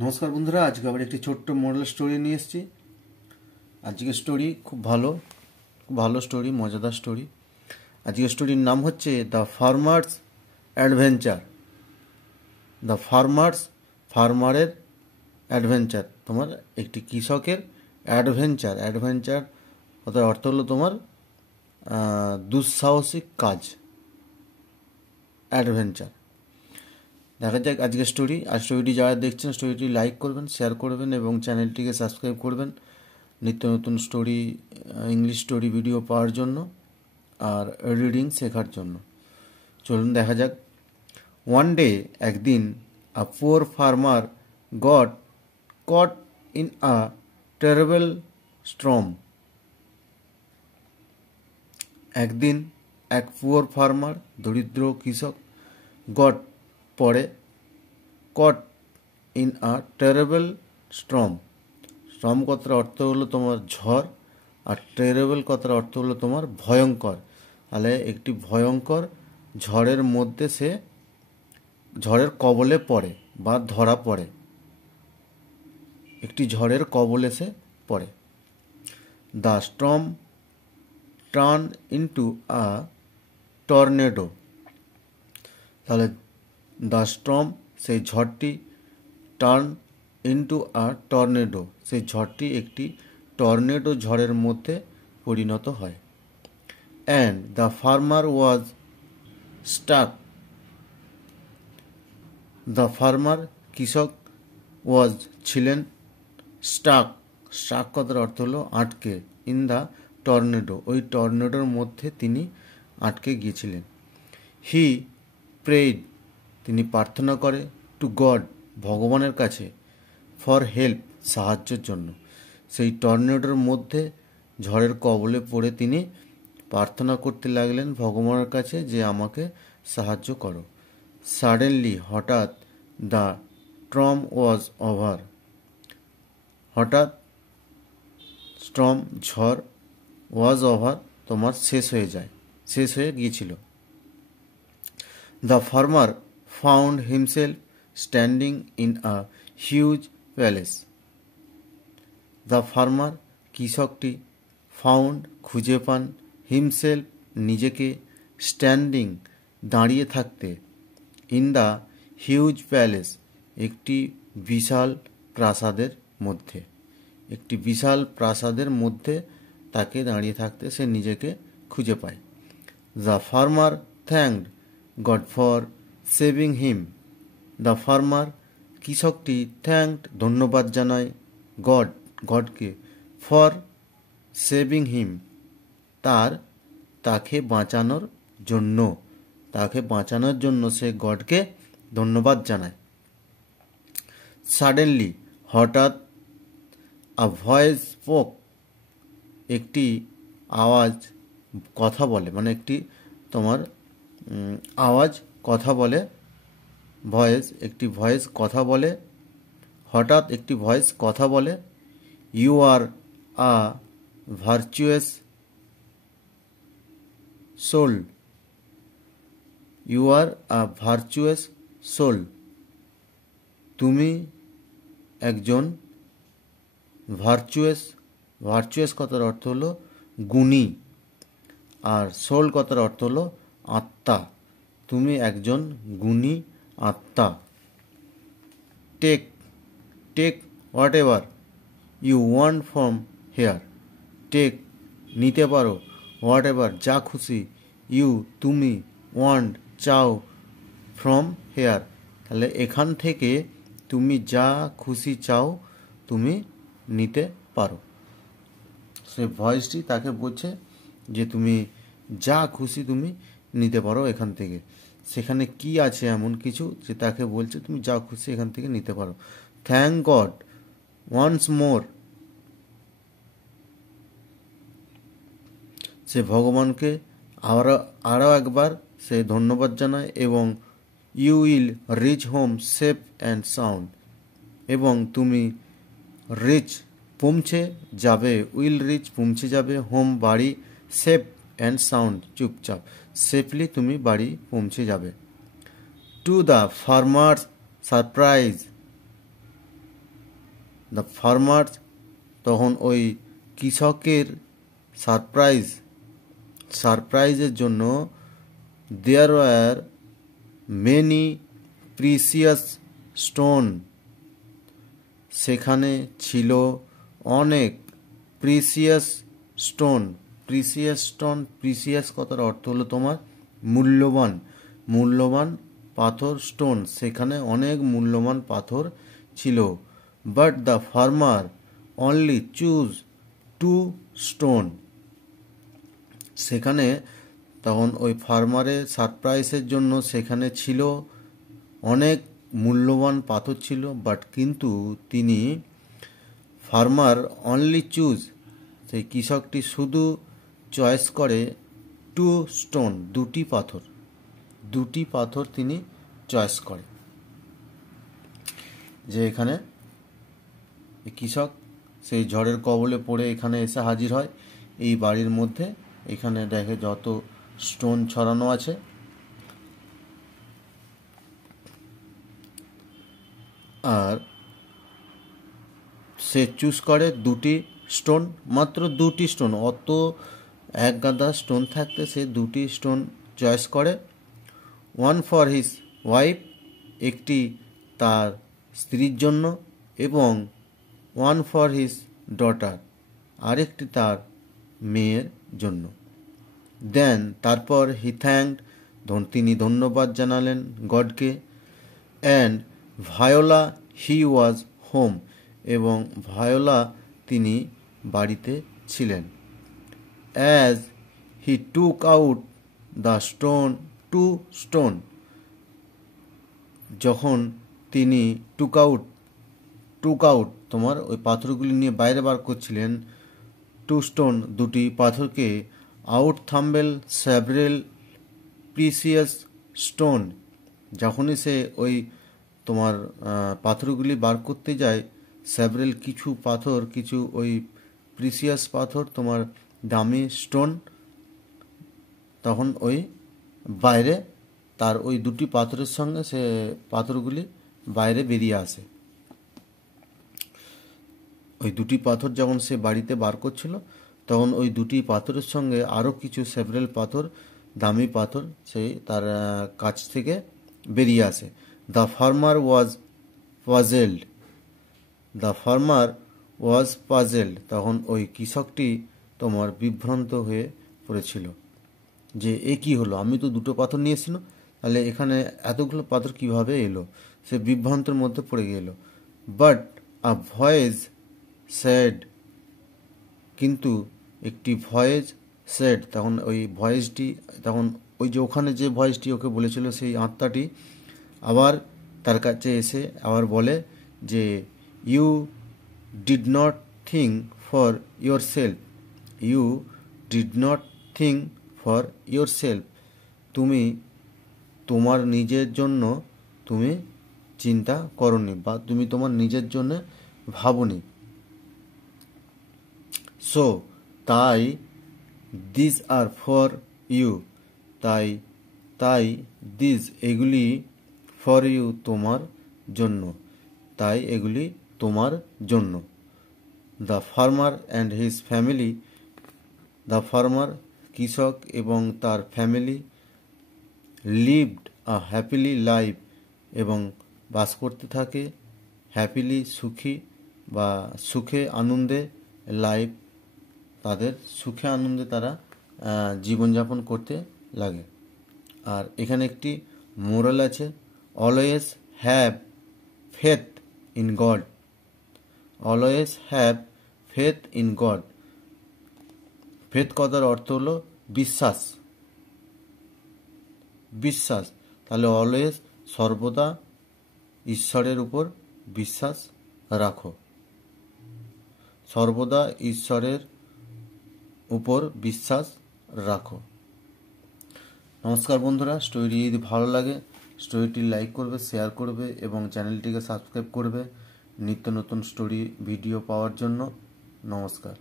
নমস্কার বন্ধুরা, আজকে আবার একটি ছোট্ট মডেল স্টোরি নিয়ে এসেছি। আজকের স্টোরি খুব ভালো স্টোরি, মজাদার স্টোরি। আজকের স্টোরির নাম হচ্ছে দ্য ফার্মার্স অ্যাডভেঞ্চার। দ্য ফার্মারের অ্যাডভেঞ্চার, তোমার একটি কৃষকের অ্যাডভেঞ্চার ওটার অর্থ হলো তোমার দুঃসাহসিক কাজ, অ্যাডভেঞ্চার। দেখা যাক আজকের স্টোরি। আর স্টোরিটি যারা দেখছেন স্টোরিটি লাইক করবেন, শেয়ার করবেন এবং চ্যানেলটিকে সাবস্ক্রাইব করবেন নিত্য নতুন স্টোরি, ইংলিশ স্টোরি ভিডিও পাওয়ার জন্য আর রিডিং শেখার জন্য। চলুন দেখা যাক। ওয়ান ডে, একদিন, a poor farmer got caught in a terrible storm. একদিন এক পুয়ার ফার্মার, দরিদ্র কৃষক, গট পড়ে, caught in a terrible storm. Storm কথার অর্থ হলো তোমার ঝড়, আর টেরেবল কথার অর্থ হলো তোমার ভয়ঙ্কর। তাহলে একটি ভয়ঙ্কর ঝড়ের মধ্যে সে ঝড়ের কবলে পড়ে বা ধরা পড়ে, একটি ঝড়ের কবলে সে পড়ে। The storm turn into a tornado. তাহলে দ্য স্টর্ম, সেই ঝড়টি, টার্ন ইন্টু আ টর্নেডো, সেই ঝড়টি একটি টর্নেডো ঝড়ের মধ্যে পরিণত হয়। And the farmer was stuck. The farmer, কৃষক, ওয়াজ ছিলেন, স্টাক কথার অর্থ হলো আটকে, ইন দ্য টর্নেডো, ওই টর্নেডোর মধ্যে তিনি আটকে গিয়েছিলেন। হি প্রেইড, তিনি প্রার্থনা করে, টু গড, ভগবানের কাছে, ফর হেল্প, সাহায্যের জন্য। সেই টর্নেডোর মধ্যে ঝড়ের কবলে পড়ে তিনি প্রার্থনা করতে লাগলেন ভগবানের কাছে যে আমাকে সাহায্য করো। সাডেনলি, হঠাৎ, দ্য স্টর্ম ওয়াজ ওভার, হঠাৎ, স্টর্ম ঝড়, ওয়াজ ওভার তোমার শেষ হয়ে গিয়েছিল। The farmer found himself standing in a huge palace. The farmer, কৃষকটি, ফাউন্ড খুঁজে পান, হিমসেলফ নিজেকে, স্ট্যান্ডিং দাঁড়িয়ে থাকতে, ইন দ্য হিউজ প্যালেস একটি বিশাল প্রাসাদের মধ্যে, একটি বিশাল প্রাসাদের মধ্যে তাকে দাঁড়িয়ে থাকতে সে নিজেকে খুঁজে পায়। The farmer thanked God for saving him. The farmer, কৃষকটি, থ্যাঙ্কড ধন্যবাদ জানায়, গডকে, ফর সেভিং হিম তাকে বাঁচানোর জন্য সে গডকে ধন্যবাদ জানায়। সাডেনলি, হঠাৎ, আ ভয়েস স্পোক, একটি আওয়াজ কথা বলে, মানে একটি তোমার আওয়াজ কথা বলে, একটি ভয়েস কথা বলে, হঠাৎ একটি ভয়েস কথা বলে, you are a virtuous soul. You are a virtuous soul, তুমি একজন ভার্চুয়াস কথার অর্থ হলো গুণী, আর সোল কথার অর্থ হলো আত্মা। তুমি একজন গুণী আত্মা। Take whatever you want from here. Take নিতে পারো, হোয়াট এভার যা খুশি, ইউ তুমি, ওয়ান্ট চাও, ফ্রম হেয়ার তাহলে এখান থেকে তুমি যা খুশি চাও তুমি নিতে পারো। সে ভয়েসটি তাকে বলছে যে তুমি যা খুশি তুমি নিতে পারো এখান থেকে। সেখানে কি আছে এমন কিছু যে তাকে বলছে তুমি যা খুশি এখান থেকে নিতে পারো। থ্যাংক গড ওয়ান্স মোর, সে ভগবানকে আরও একবার সে ধন্যবাদ জানায়, এবং you will reach home safe and sound, এবং তুমি পৌঁছে যাবে, হোম বাড়ি, সেফ অ্যান্ড সাউন্ড চুপচাপ, সেফলি তুমি বাড়ি পৌঁছে যাবে। To the farmer's surprise, the farmer's, তখন ওই কৃষকের সারপ্রাইজের জন্য there were many precious stone, সেখানে ছিল অনেক প্রিসিয়াস স্টোন। প্রিসিয়াস কথার অর্থ হলো তোমার মূল্যবান পাথর। স্টোন, সেখানে অনেক মূল্যবান পাথর ছিল। But the farmer only choose 2 stone, সেখানে তখন ওই ফার্মারের সারপ্রাইজের জন্য সেখানে ছিল অনেক মূল্যবান পাথর ছিল, বাট কিন্তু তিনি ফার্মার অনলি চুজ, সেই কৃষকটি শুধু চয়েস করে 2 স্টোন, 2টি পাথর তিনি চয়েস করে। যে এখানে কৃষক সেই ঝড়ের কবলে পড়ে এখানে এসে হাজির হয় এই বাড়ির মধ্যে। এখানে দেখে যত স্টোন ছড়ানো আছে, আর সে চুজ করে 2টি স্টোন, মাত্র 2টি স্টোন। অত এক গাদা স্টোন থাকতে সে 2টি স্টোন চয়েস করে। 1 ফর হিজ ওয়াইফ, একটি তার স্ত্রীর জন্য, এবং 1 ফর হিজ ডটার, আরেকটি তার মেয়ের জন্য। দেন তারপর হি থ্যাঙ্কড, তিনি ধন্যবাদ জানালেন গডকে। And voila he was home, এবং ভায়োলা তিনি বাড়িতে ছিলেন। As he took out the two stone, যখন তিনি টুক আউট তোমার ওই পাথরগুলি নিয়ে বাইরে বার করছিলেন, 2 স্টোন, 2টি পাথরকে, out tumbled several precious stone, যখনই সে ওই তোমার পাথরগুলি বার করতে যায়, সেভারেল কিছু ওই প্রিসিয়াস পাথর, তোমার দামি স্টোন, তখন ওই বাইরে তার ওই 2টি পাথরের সঙ্গে সে পাথরগুলি বাইরে বেরিয়ে আসে। ওই 2টি পাথর যখন সে বাড়িতে বার করছিল, তখন ওই 2টি পাথরের সঙ্গে আরও কিছু সেভারেল পাথর, দামি পাথর, সেই তার কাছ থেকে বেরিয়ে আসে। দ্য ফার্মার ওয়াজ পাজেলড, তখন ওই কৃষকটি তোমার বিভ্রান্ত হয়ে পড়েছিল যে এ কী হলো, আমি তো 2টো পাথর নিয়েছিলাম, তাহলে এখানে এতগুলো পাথর কিভাবে এলো, সে বিভ্রান্তের মধ্যে পড়ে গেল। বাট আ ভয়েস সেড, কিন্তু একটি ভয়েস সেড, তখন ওই ভয়েসটি, তখন ওই যে ওখানে যে ভয়েসটি ওকে বলেছিল, সেই আত্মাটি আবার তার কাছে এসে আবার বলে যে you did not think for yourself, তুমি তোমার নিজের জন্য তুমি চিন্তা করনি, বা তুমি তোমার নিজের জন্য ভাবনি। সো তাই দিস আর ফর ইউ, তাই দিস এগুলি, ফর ইউ তোমার জন্য, তাই এগুলি তোমার জন্য। The farmer and his family, the farmer কৃষক এবং তার ফ্যামিলি, লিভড আ হ্যাপিলি লাইফ, এবং বাস করতে থাকে হ্যাপিলি, সুখে আনন্দে, লাইফ, তাদের সুখে আনন্দে তারা জীবনযাপন করতে লাগে। আর এখানে একটি মোরাল আছে, always have faith in god, always have faith in god. Faith কথার অর্থ হলো বিশ্বাস, তাহলে অলওয়েজ সর্বদা ঈশ্বরের উপর বিশ্বাস রাখো, সর্বদা ঈশ্বরের উপর বিশ্বাস রাখো। নমস্কার বন্ধুরা, স্টোরি যদি ভালো লাগে স্টোরিটি লাইক করবে, শেয়ার করবে এবং চ্যানেলটিকে সাবস্ক্রাইব করবে নিত্য নতুন স্টোরি ভিডিও পাওয়ার জন্য। নমস্কার।